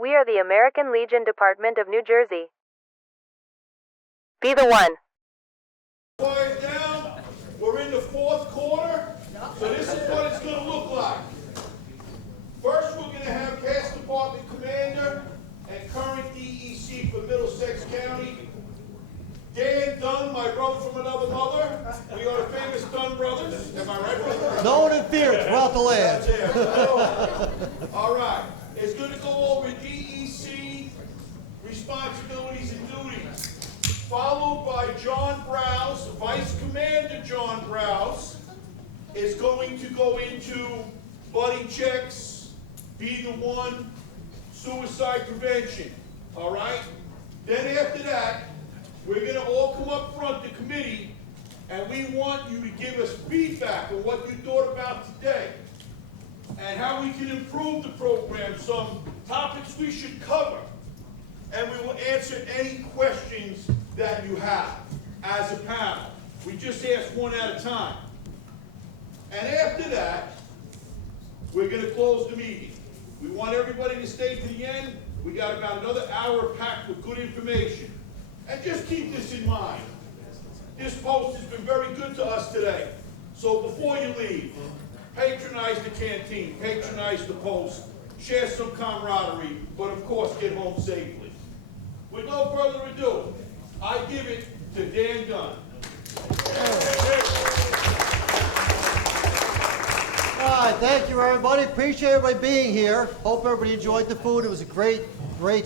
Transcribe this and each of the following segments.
We are the American Legion Department of New Jersey. Be the one. Quiet down. We're in the fourth quarter, so this is what it's going to look like. First, we're going to have past department commander and current DEC for Middlesex County. Dan Dunn, my brother from another mother. We are the famous Dunn brothers. Am I right, brother? Known and feared throughout the land. All right. It's going to go over DEC responsibilities and duties, followed by John Browse. Vice Commander John Browse is going to go into buddy checks, be the one, suicide prevention. All right? Then after that, we're going to all come up front, the committee, and we want you to give us feedback on what you thought about today and how we can improve the program, some topics we should cover, and we will answer any questions that you have as a panel. We just ask one at a time. And after that, we're going to close the meeting. We want everybody to stay to the end. We got about another hour packed with good information. And just keep this in mind. This post has been very good to us today. So before you leave, patronize the canteen, patronize the post, share some camaraderie, but of course get home safely. With no further ado, I give it to Dan Dunn. All right, thank you everybody. Appreciate everybody being here. Hope everybody enjoyed the food. It was a great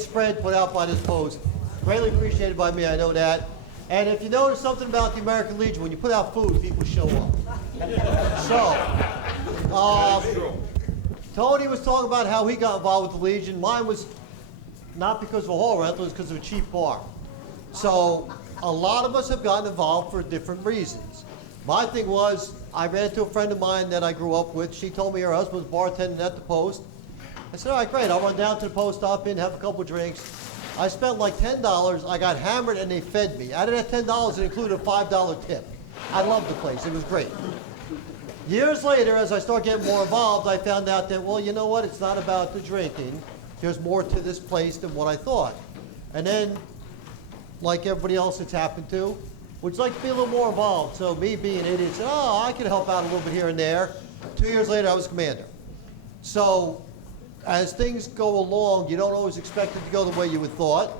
spread put out by this post. Greatly appreciated by me, I know that. And if you notice something about the American Legion, when you put out food, people show up. So, Tony was talking about how he got involved with the Legion. Mine was not because of a hall rental, it was because of a cheap bar. So, a lot of us have gotten involved for different reasons. My thing was, I ran into a friend of mine that I grew up with. She told me her husband was bartending at the post. I said, all right, great, I'll run down to the post, stop in, have a couple drinks. I spent like $10. I got hammered and they fed me. Out of that $10, it included a $5 tip. I loved the place. It was great. Years later, as I started getting more involved, I found out that, well, you know what? It's not about the drinking. There's more to this place than what I thought. And then, like everybody else it's happened to, would like to be a little more involved. So me being an idiot said, oh, I can help out a little bit here and there. 2 years later, I was commander. So as things go along, you don't always expect it to go the way you would thought.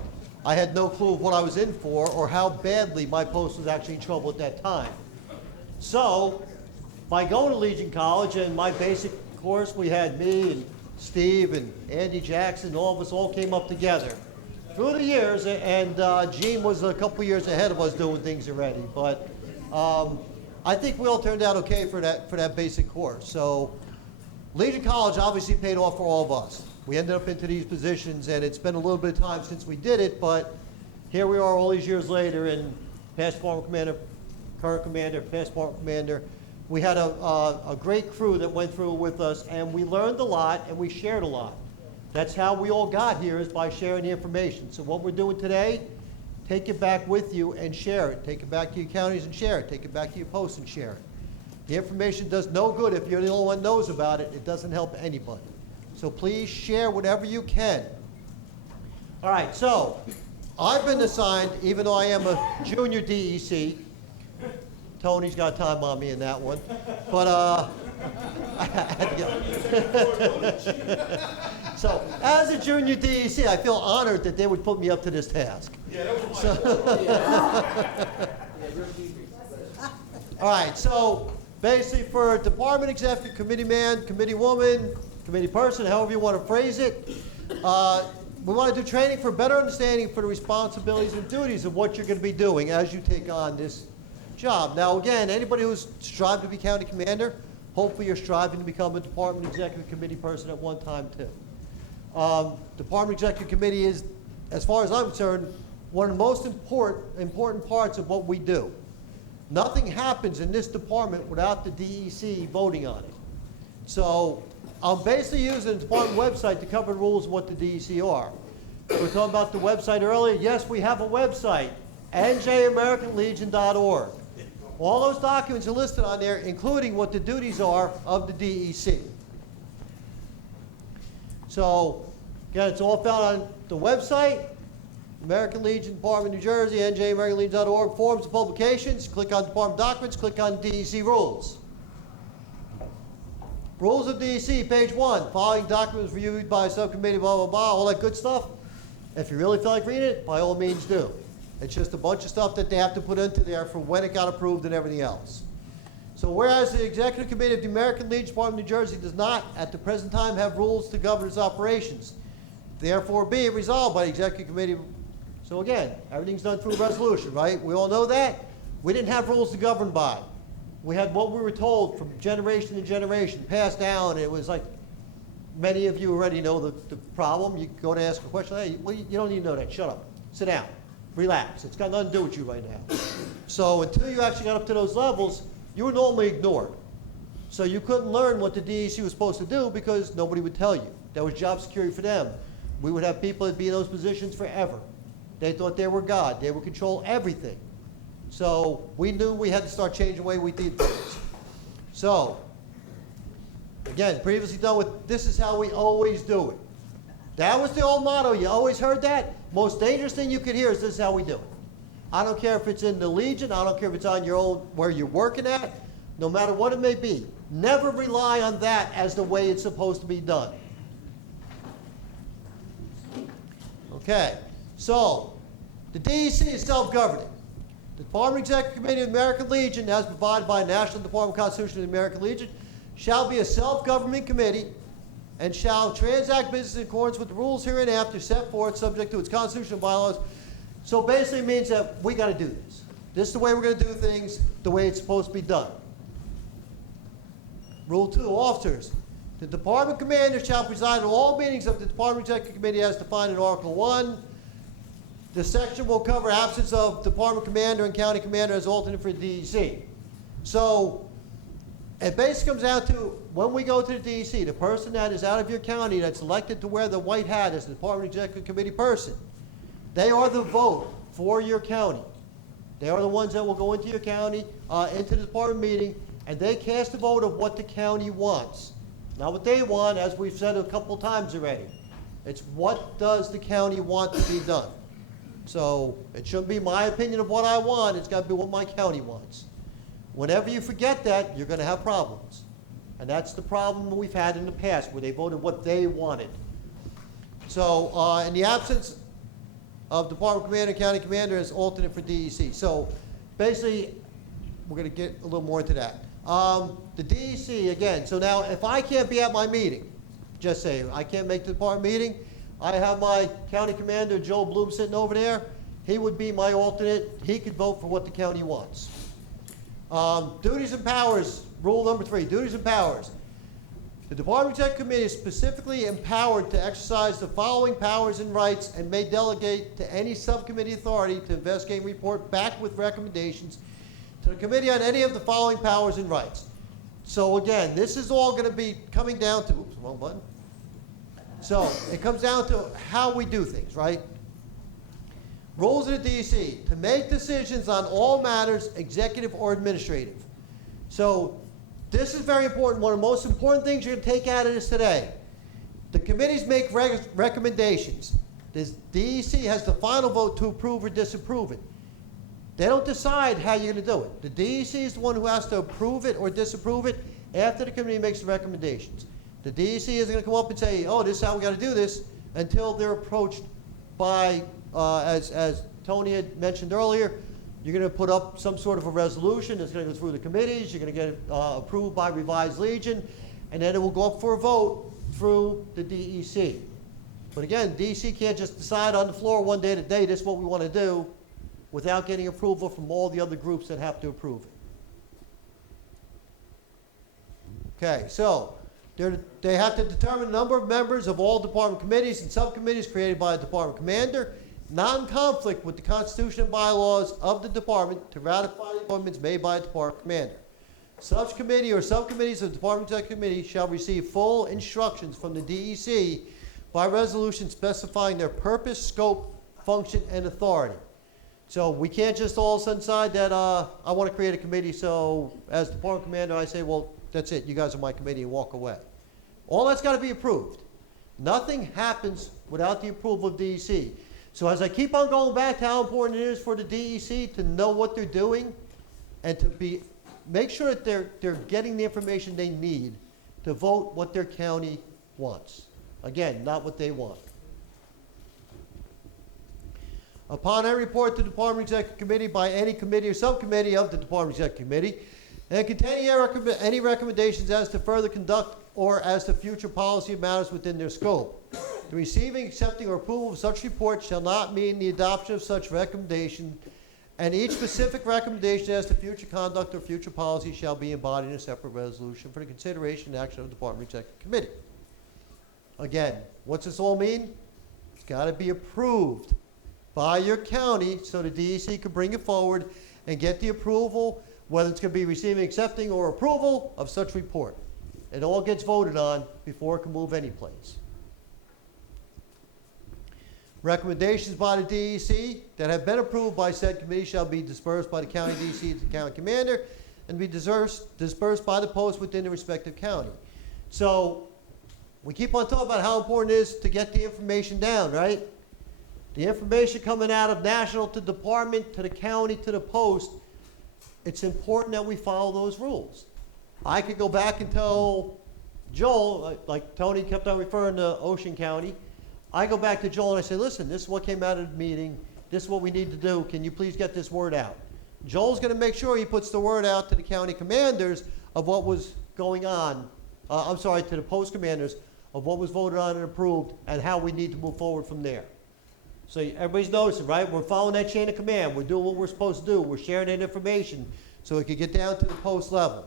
I had no clue of what I was in for or how badly my post was actually in trouble at that time. So by going to Legion College and my basic course, we had me and Steve and Andy Jackson, all of us all came up together through the years, and Gene was a couple years ahead of us doing things already. But I think we all turned out okay for that basic course. So Legion College obviously paid off for all of us. We ended up into these positions, and it's been a little bit of time since we did it, but here we are all these years later, and past former commander, current commander, past former commander. We had a great crew that went through with us, and we learned a lot, and we shared a lot. That's how we all got here, is by sharing the information. So what we're doing today, take it back with you and share it. Take it back to your counties and share it. Take it back to your posts and share it. The information does no good if you're the only one who knows about it. It doesn't help anybody. So please share whatever you can. All right, so I've been assigned, even though I am a junior DEC, Tony's got time on me in that one, but so as a junior DEC, I feel honored that they would put me up to this task. Yeah, that was All right, so basically for department executive, committee man, committee woman, committee person, however you want to phrase it, we want to do training for better understanding for the responsibilities and duties of what you're going to be doing as you take on this job. Now again, anybody who's strived to be county commander, hopefully you're striving to become a department executive committee person at one time too. Department executive committee is, as far as I'm concerned, one of the most important parts of what we do. Nothing happens in this department without the DEC voting on it. So I'm basically using the department website to cover the rules of what the DEC are. We were talking about the website earlier. Yes, we have a website, njamericanlegion.org. All those documents are listed on there, including what the duties are of the DEC. So Again, it's all found on the website, American Legion Department, New Jersey, njamericanlegion.org, forms and publications. Click on Department Documents, click on DEC Rules. Rules of DEC, page 1. Following documents reviewed by a subcommittee, blah, blah, blah, all that good stuff. If you really feel like reading it, by all means do. It's just a bunch of stuff that they have to put into there for when it got approved and everything else. So whereas the Executive Committee of the American Legion Department of New Jersey does not, at the present time, have rules to govern its operations, therefore be it resolved by the Executive Committee. So again, everything's done through resolution, right? We all know that. We didn't have rules to govern by. We had what we were told from generation to generation, passed down, and it was like, many of you already know the problem. You go to ask a question, hey, well, you don't need to know that, shut up, sit down, relax. It's got nothing to do with you right now. So until you actually got up to those levels, you were normally ignored. So you couldn't learn what the DEC was supposed to do because nobody would tell you. That was job security for them. We would have people that be in those positions forever. They thought they were God. They would control everything. So we knew we had to start changing the way we did things. So, again, previously done with, this is how we always do it. That was the old motto. You always heard that. Most dangerous thing you could hear is this is how we do it. I don't care if it's in the Legion. I don't care if it's on your own, where you're working at. No matter what it may be. Never rely on that as the way it's supposed to be done. Okay. So, the DEC is self-governing. The Department Executive Committee of the American Legion, as provided by National Department Constitution of the American Legion, shall be a self-governing committee and shall transact business in accordance with the rules hereinafter set forth subject to its constitutional bylaws. So basically it means that we got to do this. This is the way we're going to do things, the way it's supposed to be done. Rule 2, officers. The department commander shall preside at all meetings of the Department Executive Committee as defined in Article 1. The section will cover absence of department commander and county commander as alternate for the DEC. So it basically comes down to when we go to the DEC, the person that is out of your county that's elected to wear the white hat as the Department Executive Committee person, they are the vote for your county. They are the ones that will go into your county, into the department meeting, and they cast a vote of what the county wants. Not what they want, as we've said a couple times already. It's what does the county want to be done. So it shouldn't be my opinion of what I want, it's got to be what my county wants. Whenever you forget that, you're going to have problems. And that's the problem we've had in the past, where they voted what they wanted. So in the absence of department commander and county commander as alternate for DEC. So basically, we're going to get a little more into that. The DEC, again, so now if I can't be at my meeting, just say I can't make the department meeting, I have my county commander, Joe Bloom, sitting over there. He would be my alternate. He could vote for what the county wants. Duties and powers, rule number 3, duties and powers. The Department Executive Committee is specifically empowered to exercise the following powers and rights and may delegate to any subcommittee authority to investigate and report back with recommendations to the committee on any of the following powers and rights. So again, this is all going to be coming down to, oops, wrong button. So it comes down to how we do things, right? Rules of the DEC, to make decisions on all matters, executive or administrative. So this is very important. One of the most important things you're going to take out of this today. The committees make recommendations. The DEC has the final vote to approve or disapprove it. They don't decide how you're going to do it. The DEC is the one who has to approve it or disapprove it after the committee makes the recommendations. The DEC isn't going to come up and say, oh, this is how we got to do this, until they're approached by, as Tony had mentioned earlier, you're going to put up some sort of a resolution that's going to go through the committees, you're going to get it approved by Revised Legion, and then it will go up for a vote through the DEC. But again, DEC can't just decide on the floor one day today, this is what we want to do, without getting approval from all the other groups that have to approve it. Okay, so they have to determine the number of members of all department committees and subcommittees created by the department commander, non-conflict with the Constitution and bylaws of the department to ratify the appointments made by the department commander. Such committee or subcommittees of the Department Executive Committee shall receive full instructions from the DEC by resolution specifying their purpose, scope, function, and authority. So we can't just all of a sudden decide that I want to create a committee, so as department commander I say, well, that's it, you guys are my committee, and walk away. All that's got to be approved. Nothing happens without the approval of DEC. So as I keep on going back to how important it is for the DEC to know what they're doing and to make sure that they're getting the information they need to vote what their county wants. Again, not what they want. Upon any report to the Department Executive Committee by any committee or subcommittee of the Department Executive Committee, and containing any recommendations as to further conduct or as to future policy matters within their scope. The receiving, accepting, or approval of such report shall not mean the adoption of such recommendation, and each specific recommendation as to future conduct or future policy shall be embodied in a separate resolution for the consideration and action of the Department Executive Committee. Again, what's this all mean? It's got to be approved by your county so the DEC can bring it forward and get the approval, whether it's going to be receiving, accepting, or approval of such report. It all gets voted on before it can move any place. Recommendations by the DEC that have been approved by said committee shall be dispersed by the county DEC to the county commander and be dispersed by the post within the respective county. So we keep on talking about how important it is to get the information down, right? The information coming out of national to department, to the county, to the post, it's important that we follow those rules. I could go back and tell Joel, like Tony kept on referring to Ocean County, I go back to Joel and I say, listen, this is what came out of the meeting, this is what we need to do, can you please get this word out? Joel's going to make sure he puts the word out to the county commanders of what was going on, to the post commanders of what was voted on and approved and how we need to move forward from there. So everybody's noticing, right? We're following that chain of command. We're doing what we're supposed to do. We're sharing that information so it can get down to the post level.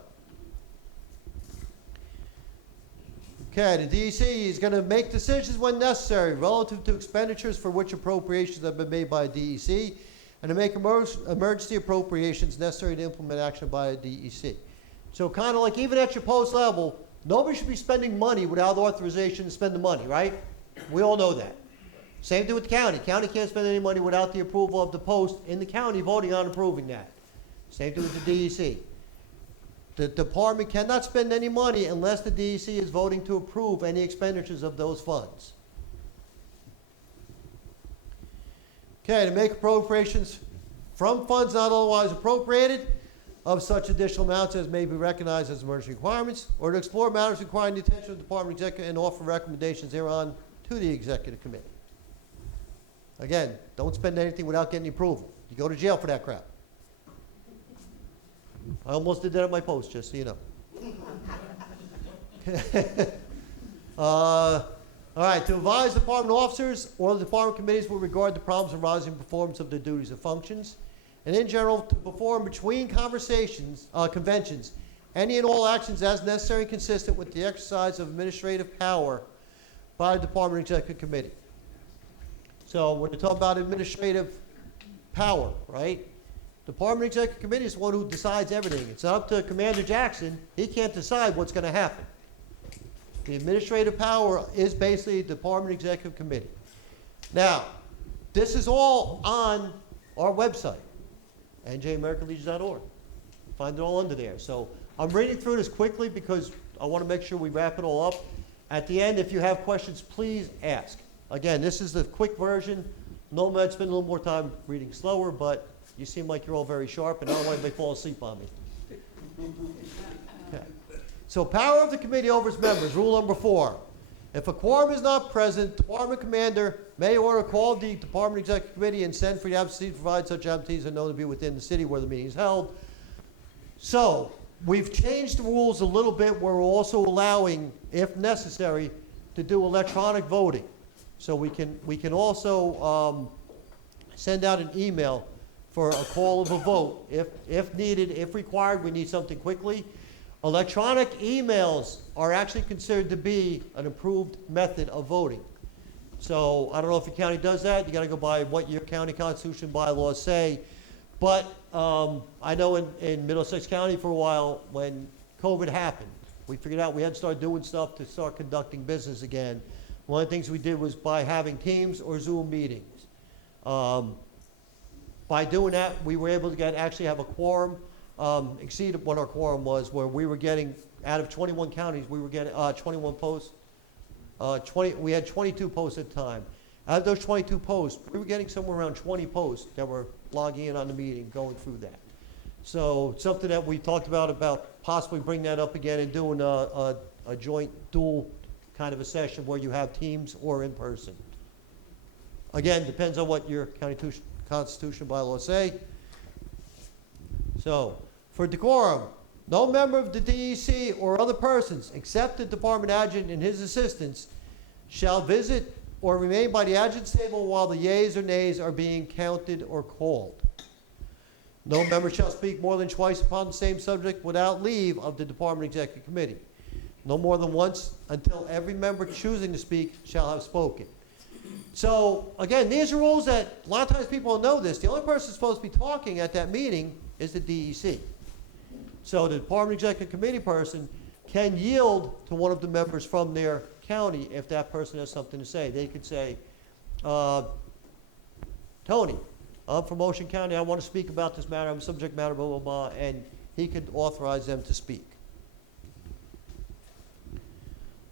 Okay, the DEC is going to make decisions when necessary relative to expenditures for which appropriations have been made by DEC and to make emergency appropriations necessary to implement action by the DEC. So kind of like even at your post level, nobody should be spending money without authorization to spend the money, right? We all know that. Same thing with the county. County can't spend any money without the approval of the post in the county voting on approving that. Same thing with the DEC. The department cannot spend any money unless the DEC is voting to approve any expenditures of those funds. Okay, to make appropriations from funds not otherwise appropriated of such additional amounts as may be recognized as emergency requirements, or to explore matters requiring the attention of the department executive and offer recommendations thereon to the executive committee. Again, don't spend anything without getting approval. You go to jail for that crap. I almost did that at my post, just so you know. All right, to advise department officers or the department committees with regard to problems arising in performance of their duties and functions, and in general to perform between conventions, any and all actions as necessary and consistent with the exercise of administrative power by the department executive committee. So when you talk about administrative power, right? Department Executive Committee is the one who decides everything. It's not up to Commander Jackson. He can't decide what's going to happen. The administrative power is basically the Department Executive Committee. Now, this is all on our website, njamericanlegion.org. Find it all under there. So I'm reading through this quickly because I want to make sure we wrap it all up. At the end, if you have questions, please ask. Again, this is the quick version. Normally I'd spend a little more time reading slower, but you seem like you're all very sharp, and I don't want anybody to fall asleep on me. Okay. So power of the committee over its members, rule number 4. If a quorum is not present, department commander may order a call of the department executive committee and send for the absentees, provided such absentees are known to be within the city where the meeting is held. So we've changed the rules a little bit where we're also allowing, if necessary, to do electronic voting. So we can also send out an email for a call of a vote. If needed, if required, we need something quickly. Electronic emails are actually considered to be an approved method of voting. So I don't know if your county does that. You got to go by what your county constitution bylaws say. But I know in Middlesex County for a while when COVID happened, we figured out we had to start doing stuff to start conducting business again. One of the things we did was by having Teams or Zoom meetings. By doing that, we were able to actually have a quorum exceed what our quorum was, where we were getting, out of 21 counties, we were getting 21 posts. We had 22 posts at the time. Out of those 22 posts, we were getting somewhere around 20 posts that were logging in on the meeting, going through that. So something that we talked about possibly bringing that up again and doing a joint dual kind of a session where you have teams or in person. Again, depends on what your county constitutional bylaws say. So, for decorum, no member of the DEC or other persons, except the department adjutant and his assistants, shall visit or remain by the adjutant's table while the yeas or nays are being counted or called. No member shall speak more than twice upon the same subject without leave of the department executive committee. No more than once until every member choosing to speak shall have spoken. So, again, these are rules that a lot of times people don't know this. The only person supposed to be talking at that meeting is the DEC. So the department executive committee person can yield to one of the members from their county if that person has something to say. They could say, Tony, I'm from Ocean County. I want to speak about this matter. I'm subject matter, blah, blah, blah. And he could authorize them to speak.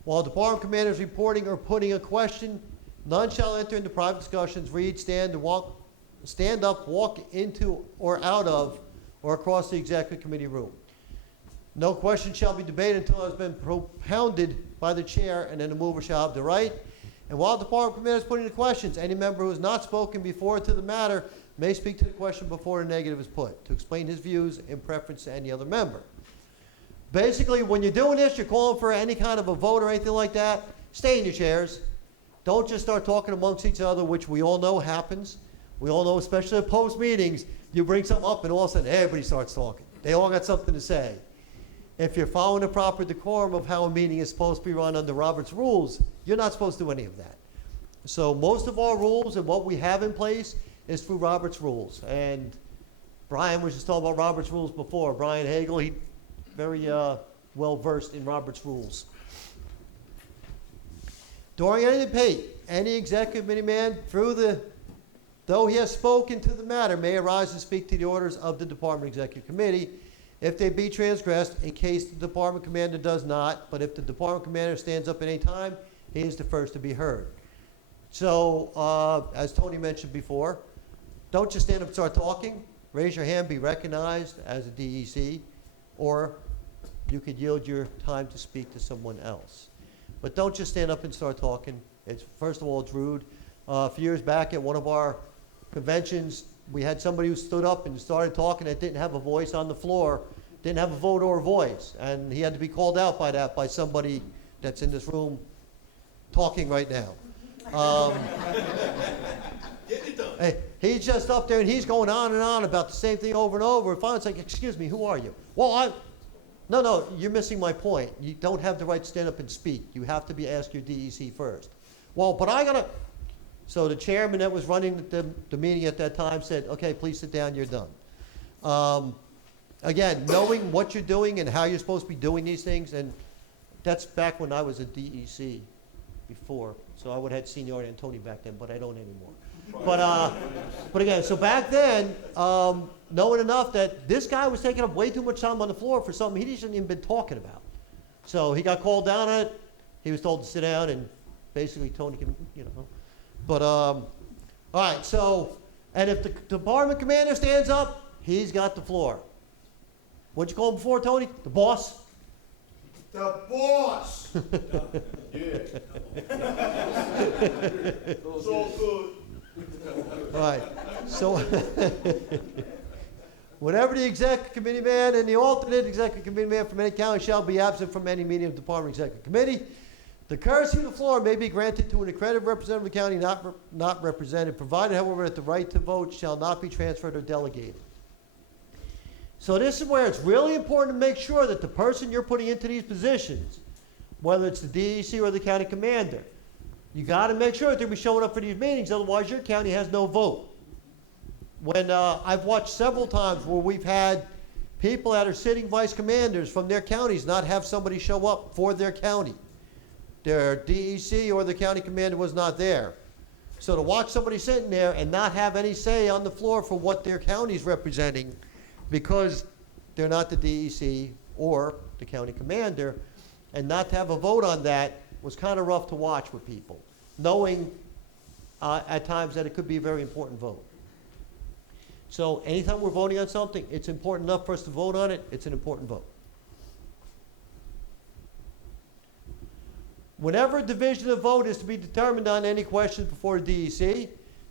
While department commander is reporting or putting a question, none shall enter into private discussions, read, stand up, walk into or out of or across the executive committee room. No question shall be debated until it has been propounded by the chair, and then the mover shall have the right. And while the department commander is putting the questions, any member who has not spoken before to the matter may speak to the question before the negative is put, to explain his views in preference to any other member. Basically, when you're doing this, you're calling for any kind of a vote or anything like that, stay in your chairs. Don't just start talking amongst each other, which we all know happens. We all know, especially at post meetings, you bring something up and all of a sudden everybody starts talking. They all got something to say. If you're following the proper decorum of how a meeting is supposed to be run under Robert's rules, you're not supposed to do any of that. So most of our rules and what we have in place is through Robert's rules. And Brian was just talking about Robert's rules before. Brian Hagel, he very well versed in Robert's rules. During any debate, any executive committee man, though he has spoken to the matter, may arise and speak to the orders of the department executive committee if they be transgressed, in case the department commander does not. But if the department commander stands up at any time, he is the first to be heard. So, as Tony mentioned before, don't just stand up and start talking. Raise your hand, be recognized as a DEC, or you could yield your time to speak to someone else. But don't just stand up and start talking. First of all, it's rude. A few years back at one of our conventions, we had somebody who stood up and started talking that didn't have a voice on the floor, didn't have a vote or a voice, and he had to be called out by somebody that's in this room talking right now. Hey, he's just up there and he's going on and on about the same thing over and over. Finally, it's like, excuse me, who are you? Well, no, you're missing my point. You don't have the right to stand up and speak. You have to be asked your DEC first. Well, but I gotta. So the chairman that was running the meeting at that time said, okay, please sit down, you're done. Again, knowing what you're doing and how you're supposed to be doing these things, and that's back when I was a DEC before. So I would have had seniority and Tony back then, but I don't anymore. But again, so back then, knowing enough that this guy was taking up way too much time on the floor for something he shouldn't even been talking about. So he got called down on it. He was told to sit down, and basically Tony can, But, all right, so, and if the department commander stands up, he's got the floor. What'd you call him before, Tony? The boss? The boss! Yeah. It's all good. All right, so, whenever the executive committee man and the alternate executive committee man from any county shall be absent from any meeting of the department executive committee, the courtesy of the floor may be granted to an accredited representative of the county not represented, provided, however, that the right to vote shall not be transferred or delegated. So this is where it's really important to make sure that the person you're putting into these positions, whether it's the DEC or the county commander, you got to make sure that they'll be showing up for these meetings, otherwise your county has no vote. When I've watched several times where we've had people that are sitting vice commanders from their counties not have somebody show up for their county. Their DEC or the county commander was not there. So to watch somebody sitting there and not have any say on the floor for what their county's representing because they're not the DEC or the county commander, and not to have a vote on that, was kind of rough to watch with people, knowing at times that it could be a very important vote. So anytime we're voting on something, it's important enough for us to vote on it. It's an important vote. Whenever a division of vote is to be determined on any question before the DEC,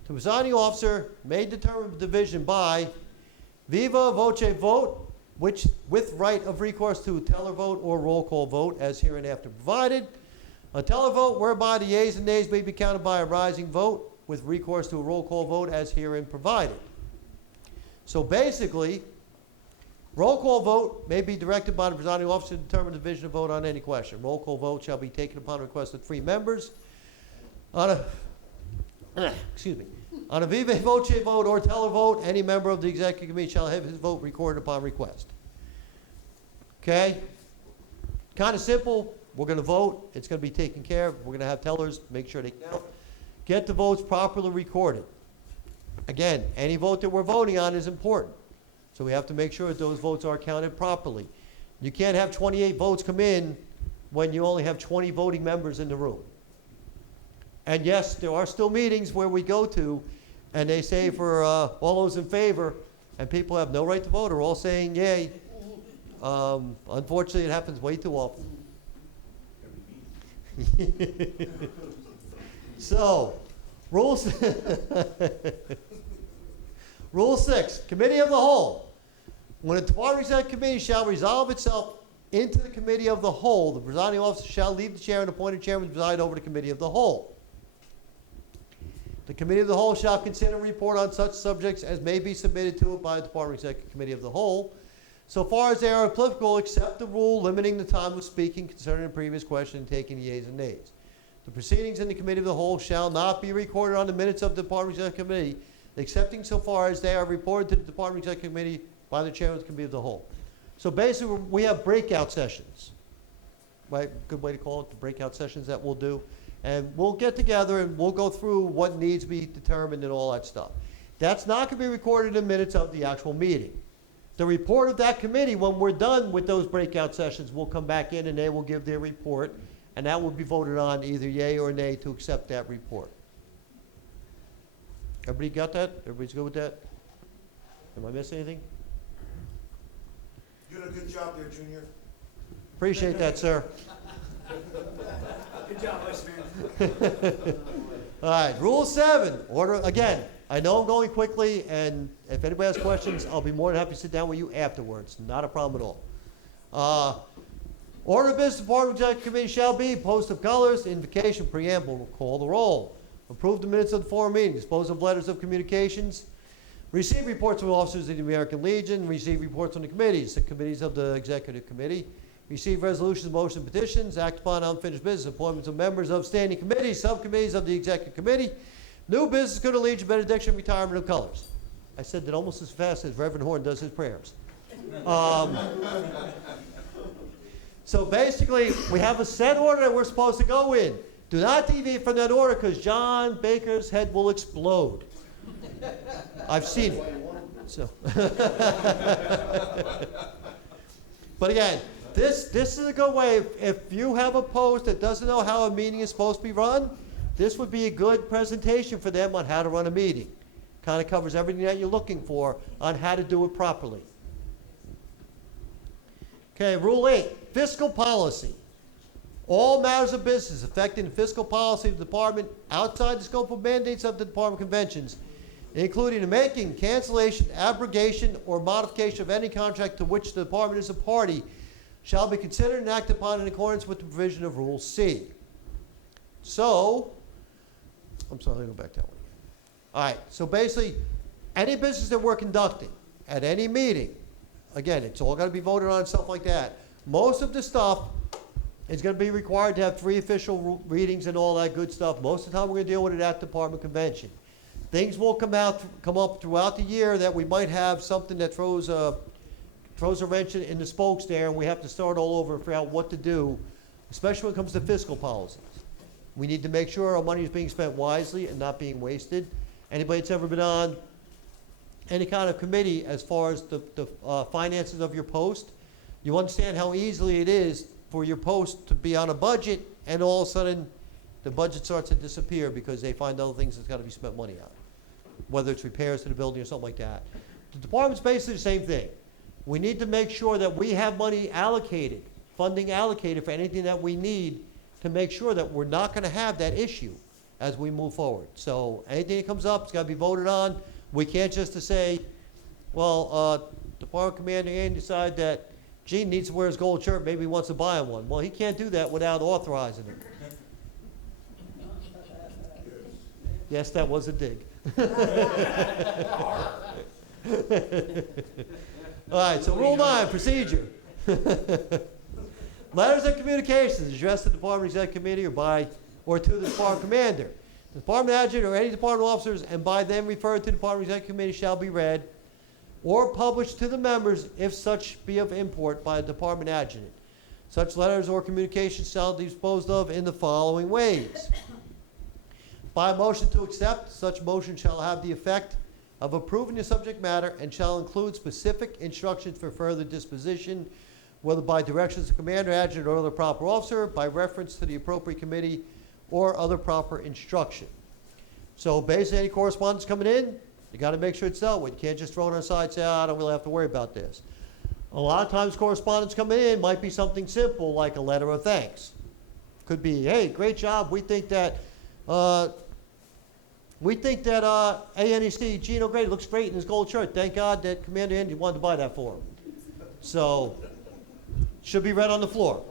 the presiding officer may determine the division by viva voce vote, which with right of recourse to a teller vote or roll call vote as hereinafter provided. A teller vote whereby the yeas and nays may be counted by a rising vote with recourse to a roll call vote as herein provided. So basically, roll call vote may be directed by the presiding officer to determine the division of vote on any question. Roll call vote shall be taken upon request of 3 members. On a, excuse me, on a viva voce vote or teller vote, any member of the executive committee shall have his vote recorded upon request. Okay? Kind of simple. We're going to vote. It's going to be taken care of. We're going to have tellers make sure they count. Get the votes properly recorded. Again, any vote that we're voting on is important. So we have to make sure that those votes are counted properly. You can't have 28 votes come in when you only have 20 voting members in the room. And yes, there are still meetings where we go to and they say for all those in favor, and people have no right to vote, are all saying yay. Unfortunately, it happens way too often. So, rules. Rule 6, Committee of the Whole. When a department executive committee shall resolve itself into the Committee of the Whole, the presiding officer shall leave the chair and appointed chairman to preside over the Committee of the Whole. The Committee of the Whole shall consider and report on such subjects as may be submitted to it by the Department Executive Committee of the Whole, so far as they are applicable, except the rule limiting the time of speaking concerning the previous question and taking the yeas and nays. The proceedings in the Committee of the Whole shall not be recorded on the minutes of the Department Executive Committee, excepting so far as they are reported to the Department Executive Committee by the chairman of the Committee of the Whole. So basically, we have breakout sessions, right? Good way to call it, the breakout sessions that we'll do. And we'll get together and we'll go through what needs to be determined and all that stuff. That's not going to be recorded in minutes of the actual meeting. The report of that committee, when we're done with those breakout sessions, will come back in and they will give their report, and that will be voted on either yay or nay to accept that report. Everybody got that? Everybody's good with that? Am I missing anything? You did a good job there, Junior. Appreciate that, sir. Good job, Vice Man. All right, Rule 7, order, again, I know I'm going quickly, and if anybody has questions, I'll be more than happy to sit down with you afterwards. Not a problem at all. Order of business, Department Executive Committee shall be post of colors, invocation, preamble, call the roll. Approve the minutes of the former meeting, dispose of letters of communications, receive reports from officers of the American Legion, receive reports from the committees of the Executive Committee, receive resolutions, motions, petitions, act upon unfinished business, appointments of members of standing committees, subcommittees of the Executive Committee, new business, good of Legion, benediction, retirement of colors. I said that almost as fast as Reverend Horn does his prayers. So basically, we have a set order that we're supposed to go in. Do not deviate from that order because John Baker's head will explode. I've seen it. So. But again, this is a good way. If you have a post that doesn't know how a meeting is supposed to be run, this would be a good presentation for them on how to run a meeting. Kind of covers everything that you're looking for on how to do it properly. Okay, Rule 8, fiscal policy. All matters of business affecting the fiscal policy of the department outside the scope of mandates of the department conventions, including the making, cancellation, abrogation, or modification of any contract to which the department is a party, shall be considered and acted upon in accordance with the provision of Rule C. So, I'm sorry, let me go back to that one again. All right, so basically, any business that we're conducting at any meeting, again, it's all got to be voted on and stuff like that. Most of the stuff is going to be required to have 3 official readings and all that good stuff. Most of the time, we're going to deal with it at department convention. Things will come up throughout the year that we might have something that throws a wrench in the spokes there, and we have to start all over and figure out what to do, especially when it comes to fiscal policies. We need to make sure our money is being spent wisely and not being wasted. Anybody that's ever been on any kind of committee as far as the finances of your post, you understand how easily it is for your post to be on a budget, and all of a sudden, the budget starts to disappear because they find other things that's got to be spent money on, whether it's repairs to the building or something like that. The department's basically the same thing. We need to make sure that we have money allocated, funding allocated for anything that we need to make sure that we're not going to have that issue as we move forward. So anything that comes up, it's got to be voted on. We can't just to say, well, Department Commander Andy decided that Gene needs to wear his gold shirt, maybe he wants to buy him one. Well, he can't do that without authorizing it. Yes, that was a dig. All right, so Rule 9, procedure. Letters and communications addressed to the Department Executive Committee or to the Department Commander. The Department Adjutant or any Department officers and by them referred to the Department Executive Committee shall be read or published to the members if such be of import by the Department Adjutant. Such letters or communications shall be disposed of in the following ways. By a motion to accept, such motion shall have the effect of approving the subject matter and shall include specific instructions for further disposition, whether by directions of commander, adjutant, or other proper officer, by reference to the appropriate committee, or other proper instruction. So basically, any correspondence coming in, you got to make sure it's dealt with. You can't just throw it on the side and say, I don't really have to worry about this. A lot of times correspondence coming in might be something simple like a letter of thanks. Could be, hey, great job. We think that ANEC, Gene O'Grady looks great in his gold shirt. Thank God that Commander Andy wanted to buy that for him. So, should be read on the floor.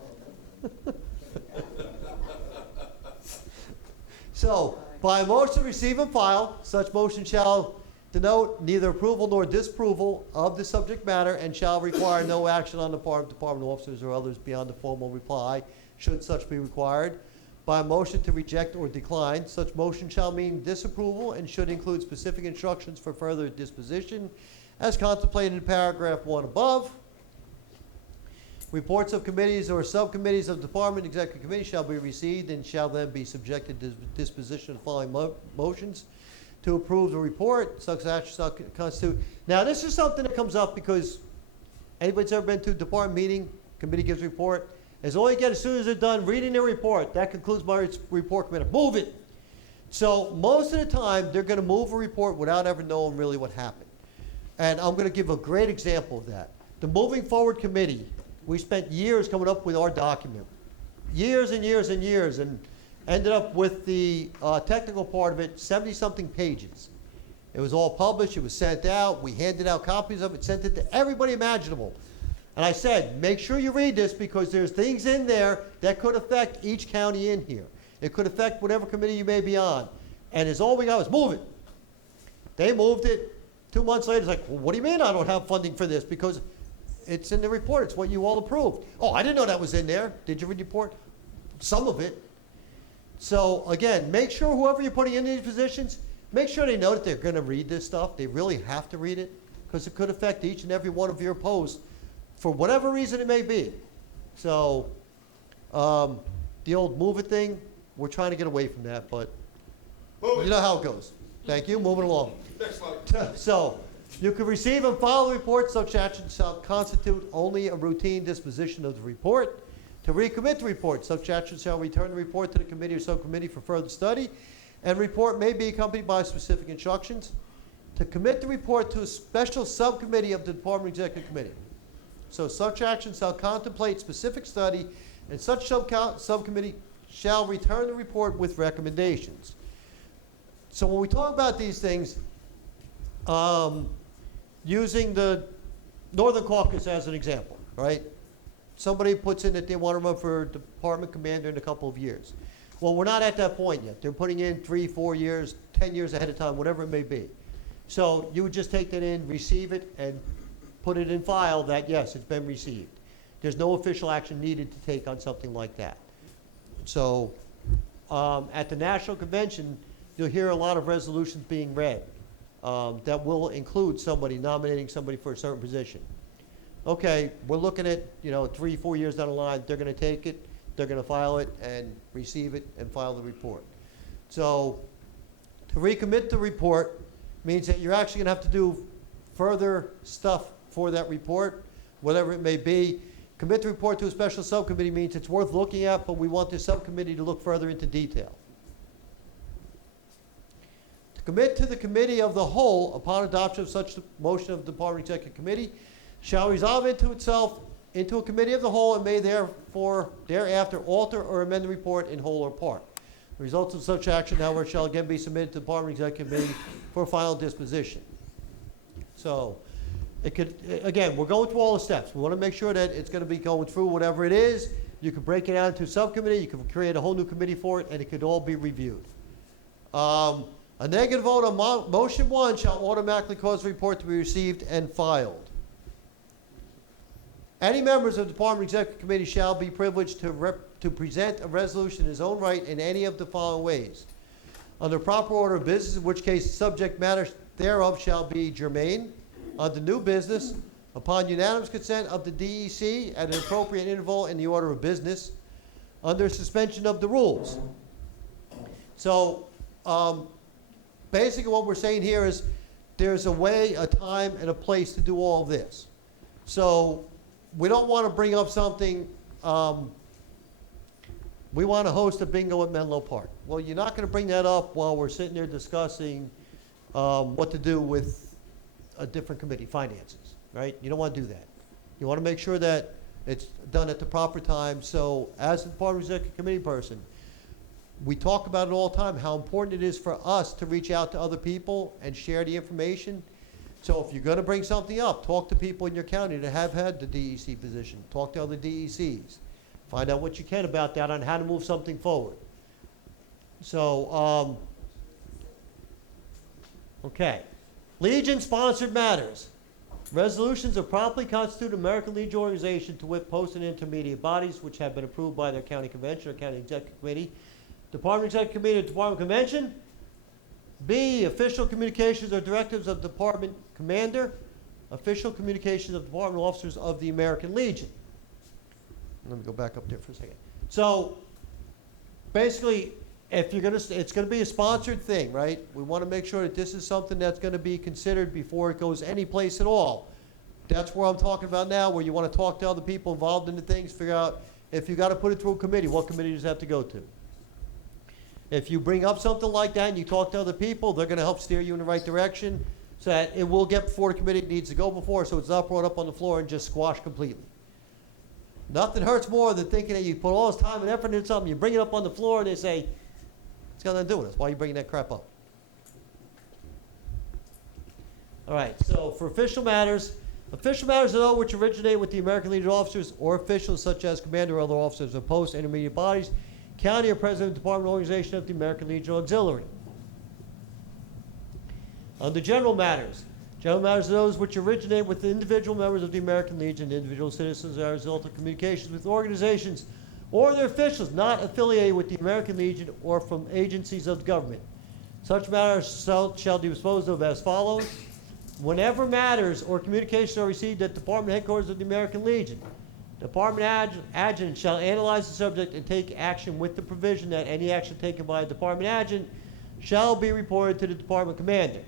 So, by motion to receive and file, such motion shall denote neither approval nor disapproval of the subject matter and shall require no action on the part of department officers or others beyond the formal reply, should such be required. By a motion to reject or decline, such motion shall mean disapproval and should include specific instructions for further disposition as contemplated in paragraph 1 above. Reports of committees or subcommittees of department executive committee shall be received and shall then be subjected to disposition of the following motions. To approve the report, such action shall constitute. Now, this is something that comes up because anybody's ever been to a department meeting, committee gives a report, is all you get as soon as they're done reading their report. That concludes my report, Commander. Move it. So most of the time, they're going to move a report without ever knowing really what happened. And I'm going to give a great example of that. The Moving Forward Committee, we spent years coming up with our document. Years and years and years, and ended up with the technical part of it, 70-something pages. It was all published. It was sent out. We handed out copies of it, sent it to everybody imaginable. And I said, make sure you read this because there's things in there that could affect each county in here. It could affect whatever committee you may be on. And it's all we got was move it. They moved it. 2 months later, it's like, well, what do you mean I don't have funding for this? Because it's in the report. It's what you all approved. Oh, I didn't know that was in there. Did you read the report? Some of it. So, again, make sure whoever you're putting in these positions, make sure they know that they're going to read this stuff. They really have to read it because it could affect each and every one of your posts for whatever reason it may be. So, the old move it thing, we're trying to get away from that, but you know how it goes. Thank you. Moving along. Next slide. So, you can receive and file the report. Such action shall constitute only a routine disposition of the report. To recommit the report, such action shall return the report to the committee or subcommittee for further study, and report may be accompanied by specific instructions. To commit the report to a special subcommittee of the Department Executive Committee. So such action shall contemplate specific study, and such subcommittee shall return the report with recommendations. So when we talk about these things, using the Northern Caucus as an example, right? Somebody puts in that they want to run for department commander in a couple of years. Well, we're not at that point yet. They're putting in 3, 4 years, 10 years ahead of time, whatever it may be. So you would just take that in, receive it, and put it in file that, yes, it's been received. There's no official action needed to take on something like that. So at the National Convention, you'll hear a lot of resolutions being read that will include somebody nominating somebody for a certain position. Okay, we're looking at, 3, 4 years down the line, they're going to take it, they're going to file it and receive it and file the report. So to recommit the report means that you're actually going to have to do further stuff for that report, whatever it may be, commit to report to a special subcommittee means it's worth looking at, but we want this subcommittee to look further into detail. To commit to the committee of the whole upon adoption of such motion of the Department Executive Committee shall resolve into itself into a committee of the whole and may therefore thereafter alter or amend the report in whole or part. The results of such action, however, shall again be submitted to the Department Executive Committee for final disposition. So, it could, again, we're going through all the steps. We want to make sure that it's going to be going through whatever it is. You can break it out into a subcommittee, you can create a whole new committee for it, and it could all be reviewed. A negative vote on motion 1 shall automatically cause the report to be received and filed. Any members of the Department Executive Committee shall be privileged to present a resolution in his own right in any of the following ways. Under proper order of business, in which case the subject matter thereof shall be germane. Under new business, upon unanimous consent of the DEC at an appropriate interval in the order of business. Under suspension of the rules. So, basically what we're saying here is there's a way, a time, and a place to do all of this. So, we don't want to bring up something, we want to host a bingo at Menlo Park. Well, you're not going to bring that up while we're sitting there discussing what to do with a different committee, finances, right? You don't want to do that. You want to make sure that it's done at the proper time. So as the Department Executive Committee person, we talk about it all the time, how important it is for us to reach out to other people and share the information. So if you're going to bring something up, talk to people in your county that have had the DEC position. Talk to other DECs. Find out what you can about that on how to move something forward. So, okay. Legion-sponsored matters. Resolutions of properly constituted American Legion organization to wit post and intermediate bodies which have been approved by their county convention or county executive committee. Department executive committee or department convention. B, official communications or directives of department commander. Official communications of department officers of the American Legion. Let me go back up there for a second. So, basically, if you're going to, it's going to be a sponsored thing, right? We want to make sure that this is something that's going to be considered before it goes any place at all. That's where I'm talking about now, where you want to talk to other people involved in the things, figure out if you got to put it through a committee, what committee does it have to go to? If you bring up something like that and you talk to other people, they're going to help steer you in the right direction so that it will get before the committee it needs to go before, so it's not brought up on the floor and just squashed completely. Nothing hurts more than thinking that you put all this time and effort into something, you bring it up on the floor and they say, it's got nothing to do with us. Why are you bringing that crap up? All right, so for official matters are those which originate with the American Legion officers or officials such as commander or other officers of post, intermediate bodies, county or president, department, or organization of the American Legion Auxiliary. Under general matters are those which originate with the individual members of the American Legion, individual citizens as a result of communications with organizations or their officials not affiliated with the American Legion or from agencies of government. Such matters shall be disposed of as follows. Whenever matters or communications are received at Department Headquarters of the American Legion, Department Adjutant shall analyze the subject and take action with the provision that any action taken by a Department Adjutant shall be reported to the Department Commander.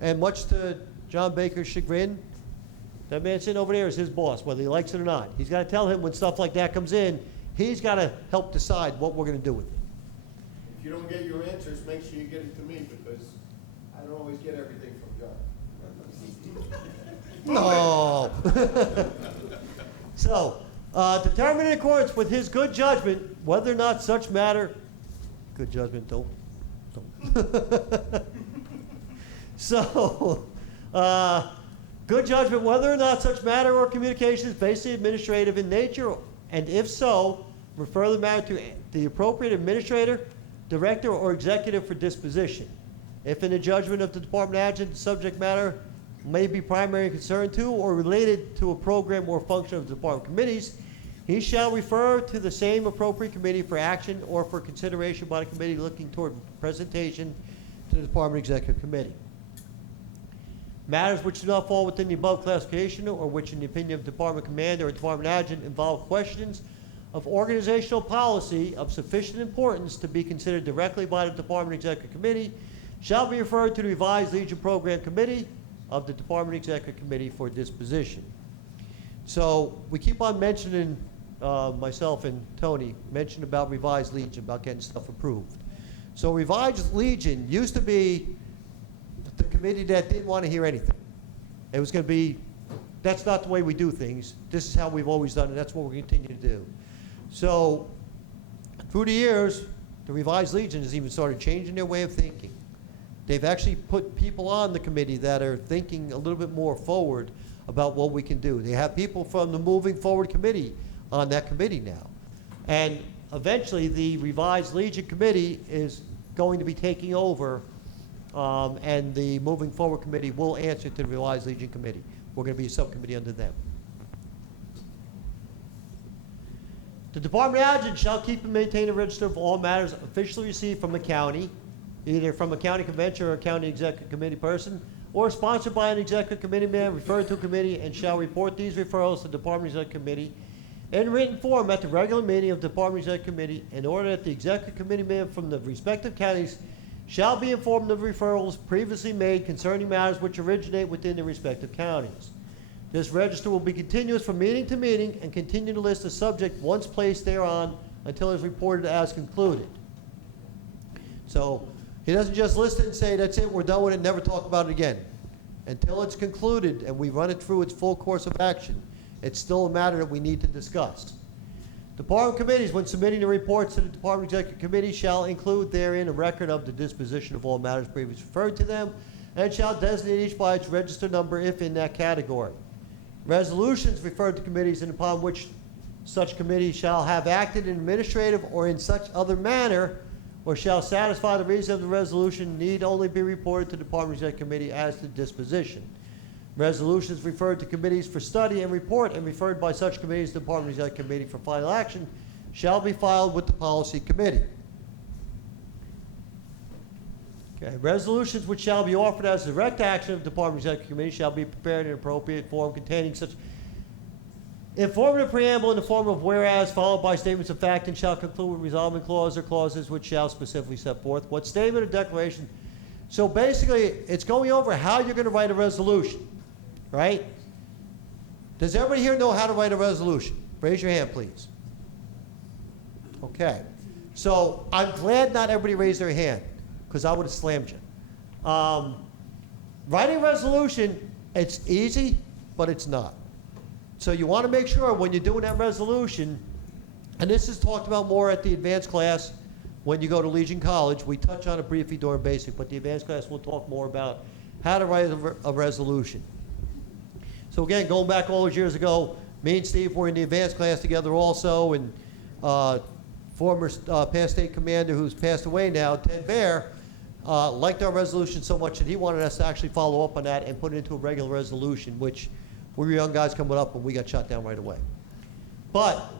And much to John Baker's chagrin, that man sitting over there is his boss, whether he likes it or not. He's got to tell him when stuff like that comes in, he's got to help decide what we're going to do with it. If you don't get your answers, make sure you get it to me because I don't always get everything from John. No. So, determine in accordance with his good judgment whether or not such matter, good judgment, don't. So, good judgment whether or not such matter or communication is basically administrative in nature, and if so, refer the matter to the appropriate administrator, director, or executive for disposition. If in the judgment of the department adjutant, the subject matter may be primary concern to or related to a program or function of the department committees, he shall refer to the same appropriate committee for action or for consideration by the committee looking toward presentation to the department executive committee. Matters which do not fall within the above classification or which in the opinion of the department commander or department adjutant involve questions of organizational policy of sufficient importance to be considered directly by the department executive committee shall be referred to the revised Legion Program Committee of the Department Executive Committee for disposition. So we keep on mentioning, myself and Tony mentioned about Revised Legion, about getting stuff approved. So Revised Legion used to be the committee that didn't want to hear anything. It was going to be, that's not the way we do things. This is how we've always done it. That's what we continue to do. So through the years, the Revised Legion has even started changing their way of thinking. They've actually put people on the committee that are thinking a little bit more forward about what we can do. They have people from the Moving Forward Committee on that committee now. And eventually the Revised Legion Committee is going to be taking over, and the Moving Forward Committee will answer to the Revised Legion Committee. We're going to be a subcommittee under them. The Department Adjutant shall keep and maintain a register of all matters officially received from the county, either from a county convention or a county executive committee person, or sponsored by an executive committee man referred to a committee, and shall report these referrals to the Department Executive Committee in written form at the regular meeting of the Department Executive Committee, in order that the Executive Committee man from the respective counties shall be informed of referrals previously made concerning matters which originate within the respective counties. This register will be continuous from meeting to meeting and continue to list the subject once placed thereon until it is reported as concluded. So he doesn't just list it and say, that's it, we're done with it, never talk about it again. Until it's concluded and we run it through its full course of action, it's still a matter that we need to discuss. Department committees, when submitting the reports to the Department Executive Committee, shall include therein a record of the disposition of all matters previously referred to them, and shall designate each by its register number if in that category. Resolutions referred to committees and upon which such committee shall have acted in administrative or in such other manner, or shall satisfy the reason of the resolution, need only be reported to the Department Executive Committee as to disposition. Resolutions referred to committees for study and report and referred by such committees to the Department Executive Committee for final action shall be filed with the Policy Committee. Okay. Resolutions which shall be offered as direct action of the Department Executive Committee shall be prepared in appropriate form containing such informative preamble in the form of whereas, followed by statements of fact, and shall conclude with resolving clause or clauses which shall specifically set forth what statement or declaration. So basically, it's going over how you're going to write a resolution, right? Does everybody here know how to write a resolution? Raise your hand, please. Okay. So I'm glad not everybody raised their hand, because I would have slammed you. Writing a resolution, it's easy, but it's not. So you want to make sure when you're doing that resolution, and this is talked about more at the advanced class when you go to Legion College. We touch on it briefly during basic, but the advanced class will talk more about how to write a resolution. So again, going back all those years ago, me and Steve were in the advanced class together also, and former past state commander who's passed away now, Ted Bear, liked our resolution so much that he wanted us to actually follow up on that and put it into a regular resolution, which we were young guys coming up and we got shot down right away. But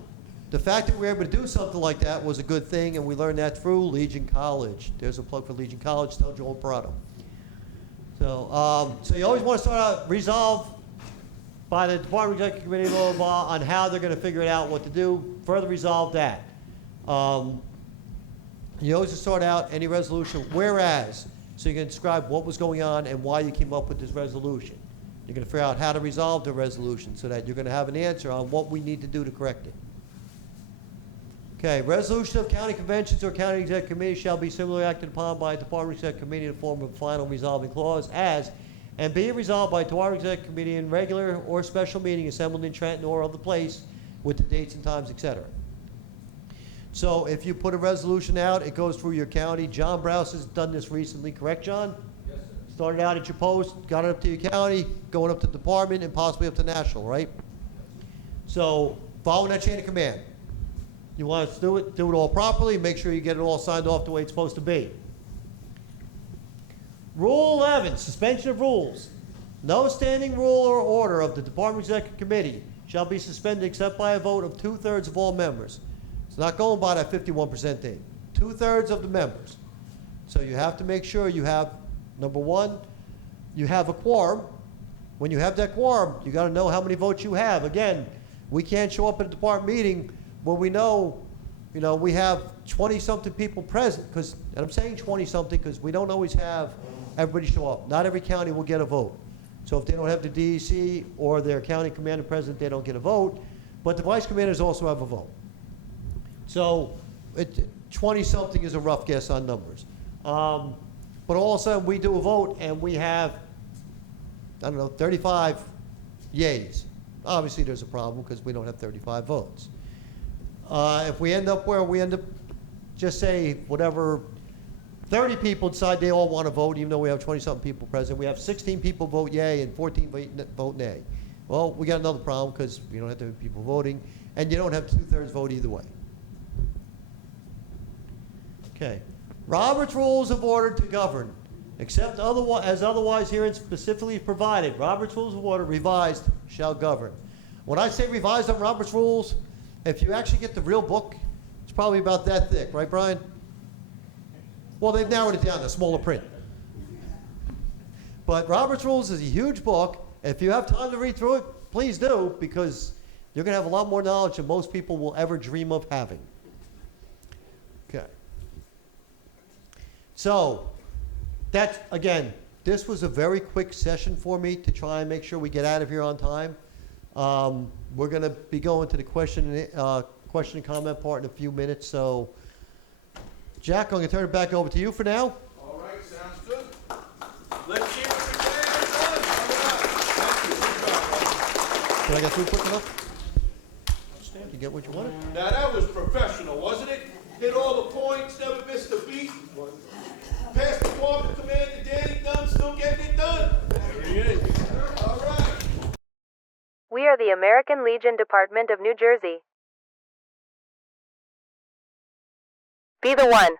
the fact that we were able to do something like that was a good thing, and we learned that through Legion College. There's a plug for Legion College, tell Joel Parado. So you always want to start out resolve by the Department Executive Committee, blah, blah, blah, on how they're going to figure it out, what to do, further resolve that. You always start out any resolution, whereas, so you can describe what was going on and why you came up with this resolution. You're going to figure out how to resolve the resolution so that you're going to have an answer on what we need to do to correct it. Okay, resolution of county conventions or county executive committee shall be similarly acted upon by a Department Executive Committee in the form of a final resolving clause as, and be resolved by a Department Executive Committee in regular or special meeting assembled in Trenton or other place with the dates and times, etc. So if you put a resolution out, it goes through your county. John Browse has done this recently, correct, John? Yes, sir. Started out at your post, got it up to your county, going up to the department, and possibly up to national, right? So following that chain of command. You want to do it all properly, make sure you get it all signed off the way it's supposed to be. Rule 11, suspension of rules. No standing rule or order of the Department Executive Committee shall be suspended except by a vote of 2/3 of all members. It's not going by that 51% thing. 2/3 of the members. So you have to make sure you have, number one, you have a quorum. When you have that quorum, you got to know how many votes you have. Again, we can't show up at a department meeting when we know, we have 20-something people present, and I'm saying 20-something because we don't always have everybody show up. Not every county will get a vote. So if they don't have the DEC or their county commander president, they don't get a vote. But the vice commanders also have a vote. So 20-something is a rough guess on numbers. But all of a sudden, we do a vote, and we have, I don't know, 35 yays. Obviously, there's a problem because we don't have 35 votes. If we end up where we end up, just say whatever, 30 people decide they all want to vote, even though we have 20-something people present. We have 16 people vote yay and 14 vote nay. Well, we got another problem because we don't have to have people voting, and you don't have 2/3 vote either way. Okay. Robert's Rules of Order to govern, except as otherwise herein specifically provided. Robert's Rules of Order revised shall govern. When I say revised on Robert's Rules, if you actually get the real book, it's probably about that thick, right, Brian? Well, they've narrowed it down to smaller print. But Robert's Rules is a huge book. If you have time to read through it, please do, because you're going to have a lot more knowledge than most people will ever dream of having. Okay. So, that's, again, this was a very quick session for me to try and make sure we get out of here on time. We're going to be going to the question and comment part in a few minutes. So, Jack, I'm going to turn it back over to you for now. All right, sounds good. Let's hear it for Dunn. Thank you. Did I get through quick enough? Did you get what you wanted? Now that was professional, wasn't it? Hit all the points, never missed a beat. Past Department Commander Danny Dunn, still getting it done. There he is. All right. We are the American Legion Department of New Jersey. Be the one.